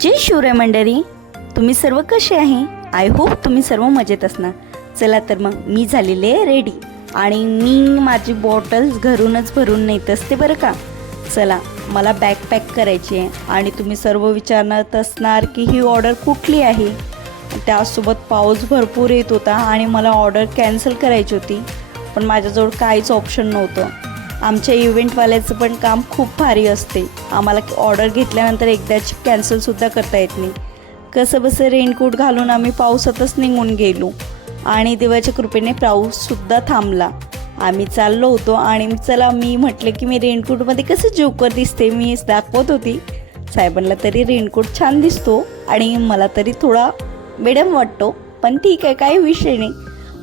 जय शिवराय मंडळी तुम्ही सर्व कसे आहे? आय होप तुम्ही सर्व मजेत असणार. चला तर मग मी झालेले रेडी आणि मी माझी बॉटल्स घरूनच भरून नेत असते बरं का? चला मला बॅग पॅक करायची आहे. आणि तुम्ही सर्व विचारत असणार की ही ऑर्डर कुठली आहे? त्यासोबत पाऊस भरपूर येत होता आणि मला ऑर्डर कॅन्सल करायची होती. पण माझ्याजवळ काहीच ऑप्शन नव्हतं. आमच्या इव्हेंटवाल्याचं पण काम खूप भारी असते. आम्हाला ऑर्डर घेतल्यानंतर एकदाची कॅन्सलसुद्धा करता येत नाही. कसं बसं रेनकोट घालून आम्ही पावसातच निघून गेलो. आणि देवाच्या कृपेने पाऊससुद्धा थांबला. आम्ही चाललो होतो आणि चला मी म्हटलं की मी रेनकोटमध्ये कसं जोकर दिसते मी दाखवत होती. साहेबांना तरी रेनकोट छान दिसतो आणि मला तरी थोडा मिडम वाटतो पण ठीक आहे काही विषय नाही.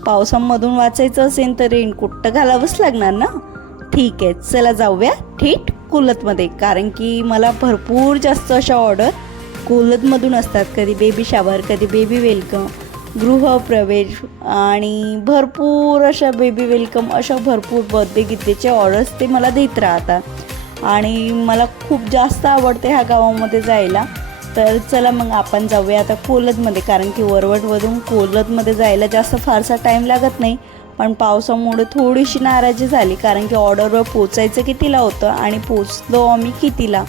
पावसामधून वाचायचं असेल तर रेनकोट तर घालावंच लागणार ना? ठीक आहे चला जाऊया थेट कुलतमध्ये. कारण की मला भरपूर जास्त अशा ऑर्डर कुलतमधून असतात. कधी बेबी शावर कधी बेबी वेलकम गृहप्रवेश आणि भरपूर अशा बेबी वेलकम अशा भरपूर बर्थडे गीतेचे ऑर्डर्स ते मला देत राहतात आणि मला खूप जास्त आवडते ह्या गावामध्ये जायला. तर चला मग आपण जाऊया आता कोलतमध्ये. कारण की वरवटमधून कोलतमध्ये जायला जास्त फारसा टाईम लागत नाही. पण पावसामुळे थोडीशी नाराजी झाली कारण की ऑर्डरवर पोचायचं कितीला होतं आणि पोचलो आम्ही कितीला.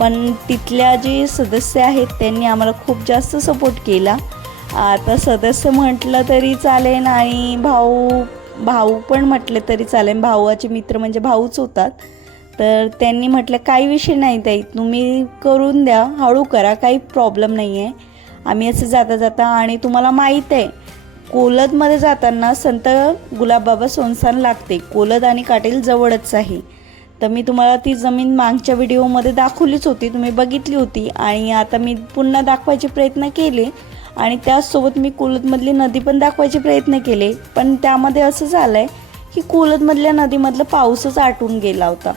पण तिथल्या जे सदस्य आहेत त्यांनी आम्हाला खूप जास्त सपोर्ट केला. आता सदस्य म्हटलं तरी चालेल आणि भाऊ भाऊ पण म्हटले तरी चालेल. भावाचे मित्र म्हणजे भाऊच होतात. तर त्यांनी म्हटलं काही विषय नाही ताई तुम्ही करून द्या. हळू करा काही प्रॉब्लेम नाही आहे आम्ही असं जाता जाता आणि तुम्हाला माहीत आहे. कोलदमध्ये जाताना संत गुलाबबाबा सोनसान लागते. कोलद आणि काटेल जवळच आहे. तर मी तुम्हाला ती जमीन मागच्या व्हिडिओमध्ये दाखवलीच होती. तुम्ही बघितली होती. आणि आता मी पुन्हा दाखवायचे प्रयत्न केले. आणि त्याचसोबत मी कोलदमधली नदी पण दाखवायचे प्रयत्न केले. पण त्यामध्ये असं झालं आहे की कोलदमधल्या नदीमधलं पाऊसच आटून गेला होता.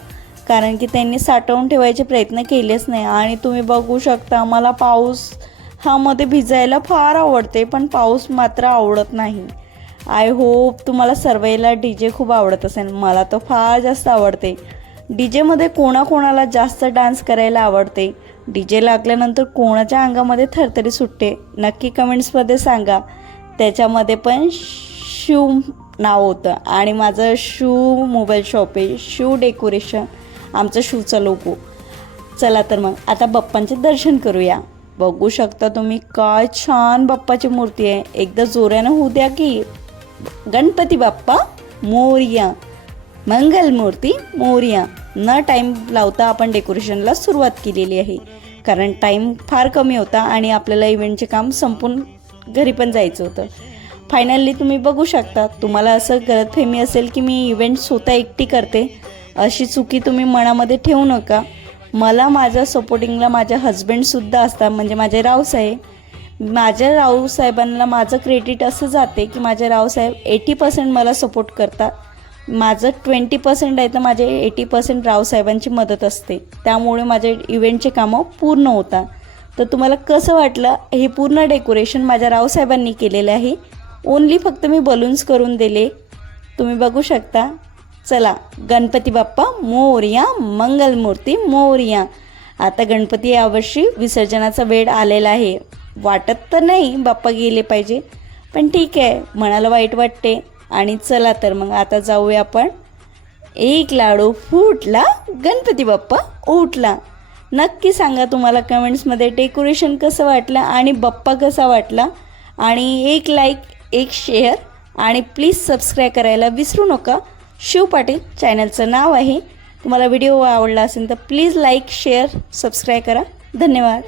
कारण की त्यांनी साठवून ठेवायचे प्रयत्न केलेच नाही. आणि तुम्ही बघू शकता मला पाऊस हा मध्ये भिजायला फार आवडते पण पाऊस मात्र आवडत नाही. आय होप तुम्हाला सर्वेला डी जे खूप आवडत असेल. मला तर फार जास्त आवडते. डी जेमध्ये कोणाकोणाला जास्त डान्स करायला आवडते? डी जे लागल्यानंतर कोणाच्या अंगामध्ये थरथरी सुटते? नक्की कमेंट्समध्ये सांगा. त्याच्यामध्ये पण शिव नाव होतं. आणि माझं शू मोबाईल शॉप आहे. शू डेकोरेशन आमचं शूचं लोको चला तर मग आता बाप्पांचे दर्शन करूया. बघू शकता तुम्ही काय छान बाप्पाची मूर्ती आहे. एकदा जोरानं होऊ द्या की. गणपती बाप्पा मोर्या. मंगलमूर्ती मोर्या. न टाईम लावता आपण डेकोरेशनला सुरुवात केलेली आहे. कारण टाईम फार कमी होता आणि आपल्याला इव्हेंटचे काम संपून घरी पण जायचं होतं. फायनली तुम्ही बघू शकता तुम्हाला असं गलतफेमी असेल की मी इव्हेंट स्वतः एकटी करते. अशी चुकी तुम्ही मनामध्ये ठेवू नका. मला माझ्या सपोर्टिंगला माझ्या हजबंडसुद्धा असतात. म्हणजे माझे रावसाहेब माझ्या रावसाहेबांना माझं क्रेडिट असं जाते की माझे रावसाहेब एटी पर्सेंट मला सपोर्ट करतात. माझं ट्वेंटी पर्सेंट आहे तर माझे एटी पर्सेंट रावसाहेबांची मदत असते. त्यामुळे माझे इव्हेंटचे कामं पूर्ण होतात. तर तुम्हाला कसं वाटलं? हे पूर्ण डेकोरेशन माझ्या रावसाहेबांनी केलेलं आहे. ओनली फक्त मी बलून्स करून दिले. तुम्ही बघू शकता. चला गणपती बाप्पा मोर्या मंगलमूर्ती मोर्या. आता गणपती यावर्षी विसर्जनाचा वेळ आलेला आहे. वाटत तर नाही बाप्पा गेले पाहिजे पण ठीक आहे मनाला वाईट वाटते. आणि चला तर मग आता जाऊया आपण. एक लाडू फुटला गणपती बाप्पा उठला. नक्की सांगा तुम्हाला कमेंट्समध्ये डेकोरेशन कसं वाटलं आणि बाप्पा कसा वाटला. आणि एक लाईक एक शेअर. आणि प्लीज सबस्क्राईब करायला विसरू नका. शिव पाटील चॅनलचं नाव आहे. तुम्हाला व्हिडिओ आवडला असेल तर प्लीज लाईक शेअर सबस्क्राईब करा. धन्यवाद.